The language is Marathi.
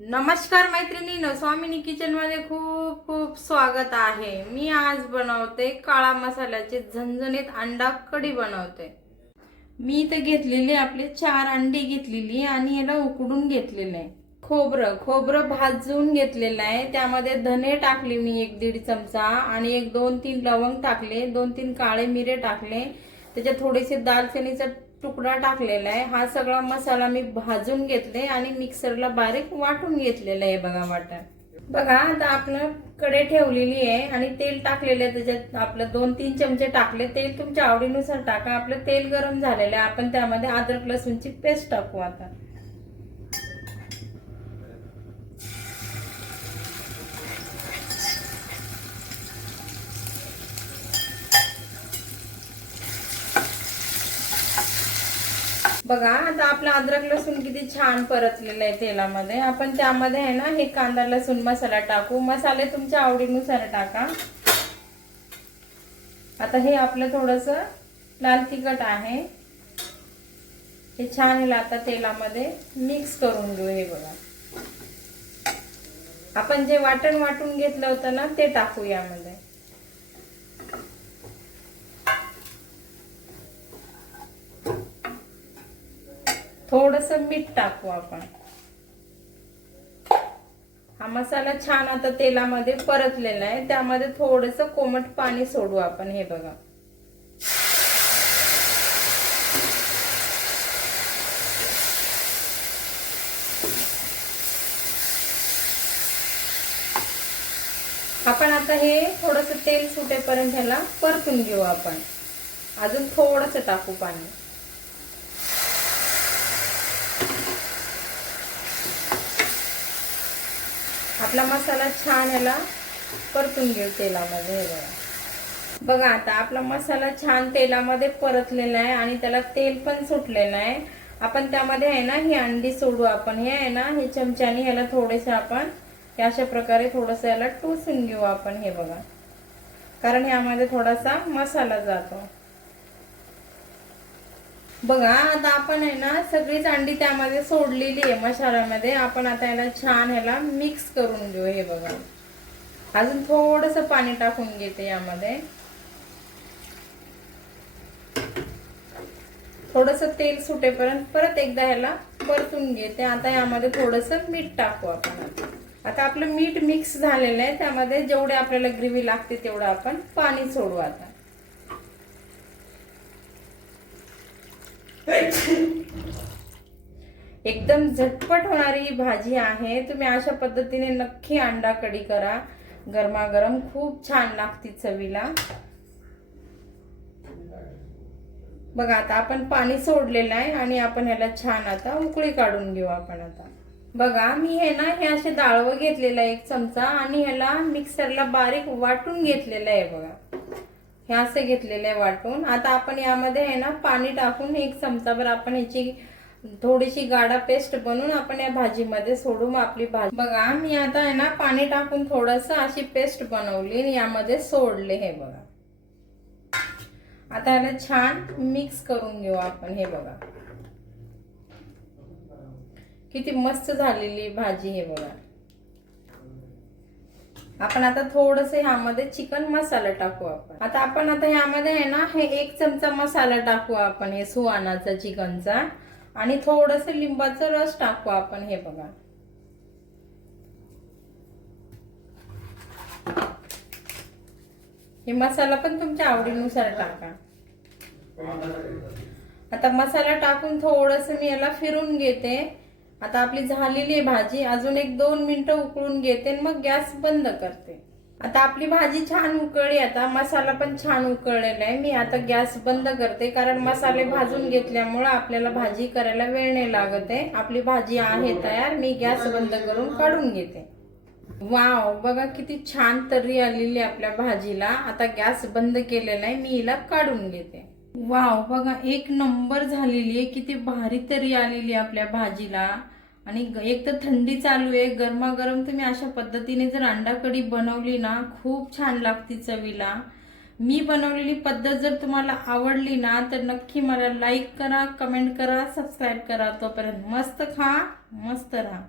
नमस्कार मैत्रिणीनो स्वामिनी किचनमध्ये खूप खूप स्वागत आहे. मी आज बनवते काळा मसाल्याचे झणझणीत अंडा कढी बनवते. मी इथे घेतलेली आपली चार अंडी घेतलेली आणि याला उकडून घेतलेलं. आहे खोबरं खोबरं भाजून घेतलेलं आहे. त्यामध्ये धने टाकले मी एक दीड चमचा आणि एक दोन तीन लवंग टाकले दोन तीन काळे मिरे टाकले. त्याच्यात थोडेसे दालचिनीचं तुकडा टाकलेला आहे. हा सगळा मसाला मी भाजून घेतले आणि मिक्सरला बारीक वाटून घेतलेला आहे बघा वाटण. बघा आता आपलं कडे ठेवलेली आहे आणि तेल टाकलेलं आहे त्याच्यात. आपलं दोन तीन चमचे टाकले. तेल तुमच्या आवडीनुसार टाका. आपलं तेल गरम झालेलं आहे. आपण त्यामध्ये अद्रक लसूणची पेस्ट टाकू आता. बघा आता आपला अद्रक लसूण किती छान परतलेलं आहे तेलामध्ये. आपण त्यामध्ये आहे ना हे कांदा लसूण मसाला टाकू. मसाले तुमच्या आवडीनुसार टाका. आता हे आपलं थोडस लाल तिखट आहे. हे छान हिला आता तेलामध्ये मिक्स करून घेऊ हे बघा. आपण जे वाटण वाटून घेतलं होतं ना ते टाकू यामध्ये. थोडस मीठ टाकू आपण. हा मसाला छान आता तेलामध्ये परतलेला आहे. त्यामध्ये थोडस कोमट पाणी सोडू आपण हे बघा. आपण आता हे थोडस तेल सुटेपर्यंत ह्याला परतून घेऊ आपण. अजून थोडस टाकू पाणी. आपला मसाला छान याला परतून घेऊ तेलामध्ये हे बघा. बघा आता आपला मसाला छान तेलामध्ये परतलेला आहे आणि त्याला तेल पण सुटलेलं आहे. आपण त्यामध्ये आहे ना ही अंडी सोडू आपण. हे आहे ना हे चमच्याने ह्याला थोडेसे आपण हे अशा प्रकारे थोडस याला टोसून घेऊ आपण हे बघा. कारण यामध्ये थोडासा मसाला जातो. बघा आता आपण आहे ना सगळीच अंडी त्यामध्ये सोडलेली आहे मसाल्यामध्ये. आपण आता याला छान ह्याला मिक्स करून घेऊ हे बघा. अजून थोडस पाणी टाकून घेते यामध्ये. थोडस तेल सुटेपर्यंत परत एकदा ह्याला परतून घेते. आता यामध्ये थोडस मीठ टाकू आपण आता. आपलं मीठ मिक्स झालेलं आहे. त्यामध्ये जेवढे आपल्याला ग्रेव्ही लागते तेवढं आपण पाणी सोडू आता. एकदम झटपट होणारी ही भाजी आहे. तुम्ही अशा पद्धतीने नक्की अंडा कढी करा. गरमागरम खूप छान लागते चवीला. बघा आता आपण पाणी सोडलेलं आहे आणि आपण ह्याला छान आता उकळी काढून घेऊ आपण आता. बघा मी हे ना हे असे डाळवं घेतलेलं आहे एक चमचा आणि ह्याला मिक्सरला बारीक वाटून घेतलेलं आहे बघा. हे असे घेतलेले वाटून. आता आपण यामध्ये आहे ना पाणी टाकून एक चमचाभर आपण ह्याची थोडीशी गाडा पेस्ट बनवून आपण या भाजीमध्ये सोडून आपली भाजी. बघा मी आता आहे ना पाणी टाकून थोडस अशी पेस्ट बनवली आणि यामध्ये सोडले हे बघा. आता याला छान मिक्स करून घेऊ आपण हे बघा. किती मस्त झालेली भाजी हे बघा. आपण आता थोडस ह्यामध्ये चिकन मसाला टाकू आपण. आता आपण आता ह्यामध्ये आहे ना हे एक चमचा मसाला टाकू आपण हे सुवानाचा चिकनचा. आणि थोडस लिंबाचा रस टाकू आपण हे बघा. हे मसाला पण तुमच्या आवडीनुसार टाका. आता मसाला टाकून थोडस मी याला फिरून घेते. आता आपली झालेली आहे भाजी अजून एक दोन मिनिटं उकळून घेते आणि मग गॅस बंद करते. आता आपली भाजी छान उकळली आता मसाला पण छान उकळलेला आहे. मी आता गॅस बंद करते कारण मसाले भाजून घेतल्यामुळे आपल्याला भाजी करायला वेळ नाही लागत आहे. आपली भाजी आहे तयार मी गॅस बंद करून काढून घेते. वाव बघा किती छान तर्री आलेली आपल्या भाजीला. आता गॅस बंद केलेला आहे मी हिला काढून घेते. वाव बघा एक नंबर झालेली आहे किती भारी तरी आलेली आहे आपल्या भाजीला. आणि एक तर थंडी चालू आहे गरमागरम तुम्ही अशा पद्धतीने जर अंडा कढी बनवली ना खूप छान लागते चवीला. मी बनवलेली पद्धत जर तुम्हाला आवडली ना तर नक्की मला लाईक करा कमेंट करा सबस्क्राईब करा. तोपर्यंत मस्त खा मस्त राहा.